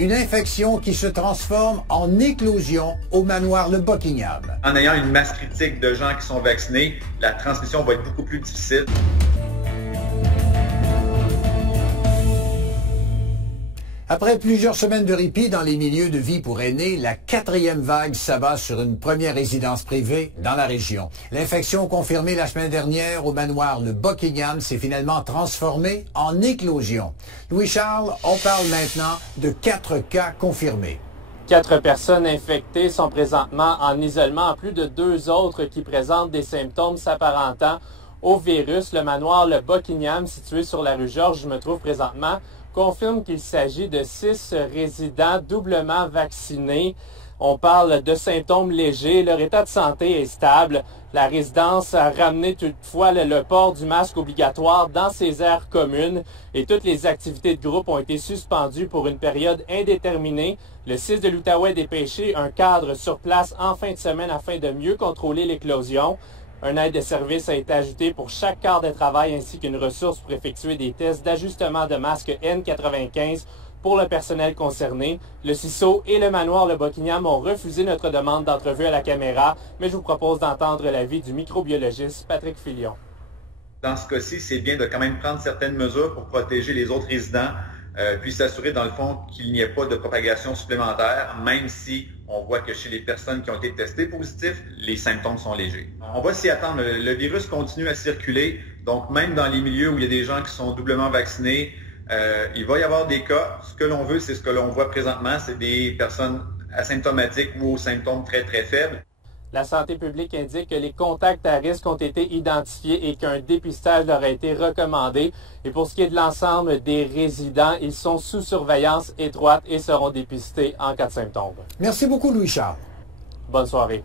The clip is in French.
Une infection qui se transforme en éclosion au manoir Le Buckingham. En ayant une masse critique de gens qui sont vaccinés, la transmission va être beaucoup plus difficile. Après plusieurs semaines de répit dans les milieux de vie pour aînés, la 4e vague s'abat sur une première résidence privée dans la région. L'infection confirmée la semaine dernière au manoir Le Buckingham s'est finalement transformée en éclosion. Louis-Charles, on parle maintenant de 4 cas confirmés. 4 personnes infectées sont présentement en isolement, en plus de 2 autres qui présentent des symptômes s'apparentant au virus. Le manoir Le Buckingham, situé sur la rue Georges, où je me trouve présentement, confirme qu'il s'agit de 6 résidents doublement vaccinés. On parle de symptômes légers. Leur état de santé est stable. La résidence a ramené toutefois le port du masque obligatoire dans ses aires communes et toutes les activités de groupe ont été suspendues pour une période indéterminée. Le 6 de l'Outaouais a dépêché un cadre sur place en fin de semaine afin de mieux contrôler l'éclosion. Un aide de service a été ajouté pour chaque quart de travail ainsi qu'une ressource pour effectuer des tests d'ajustement de masque N95 pour le personnel concerné. Le CISO et le manoir Le Buckingham ont refusé notre demande d'entrevue à la caméra, mais je vous propose d'entendre l'avis du microbiologiste Patrick Filion. Dans ce cas-ci, c'est bien de quand même prendre certaines mesures pour protéger les autres résidents, puis s'assurer dans le fond qu'il n'y ait pas de propagation supplémentaire, même si on voit que chez les personnes qui ont été testées positives, les symptômes sont légers. On va s'y attendre. Le virus continue à circuler, donc même dans les milieux où il y a des gens qui sont doublement vaccinés, il va y avoir des cas. Ce que l'on veut, c'est ce que l'on voit présentement, c'est des personnes asymptomatiques ou aux symptômes très très faibles. La santé publique indique que les contacts à risque ont été identifiés et qu'un dépistage leur a été recommandé. Et pour ce qui est de l'ensemble des résidents, ils sont sous surveillance étroite et seront dépistés en cas de symptômes. Merci beaucoup, Louis-Charles. Bonne soirée.